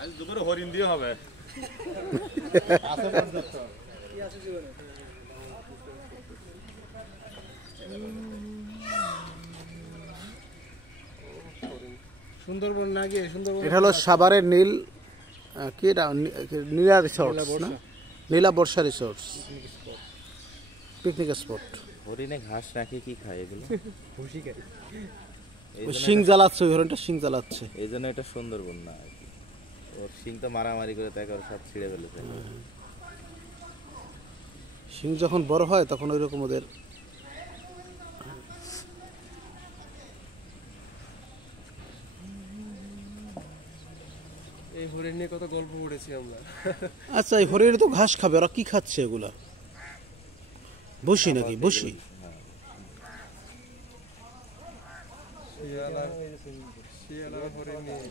আজ দুপুরে হরিণ দিয়ে হবে। সুন্দরবন না গিয়ে সুন্দরবন এটা হলো সাভারের নীল কি এটা নীলা রিসোর্টস না, নীলা বর্ষা রিসোর্টস পিকনিক স্পট। হরিণে ঘাস রাখে কি খায় এগুলো? খুশি খাই। শিং জ্বালাচ্ছে, ওই হরিণটা শিং জ্বালাচ্ছে। এই জন্য এটা সুন্দরবন না আর কি। ওর শিং তো মারামারি করে তাকে ওর সব ছিঁড়ে ফেলেছে। শিং যখন বড় হয় তখন ওই রকম ওদের। এই হরিণ নিয়ে কত গল্প পড়েছি আমরা। আচ্ছা, এই হরিণ তো ঘাস খাবে, ওরা কি খাচ্ছে এগুলা? বসি নাকি বসি? শিয়ালা হরিণ নিয়ে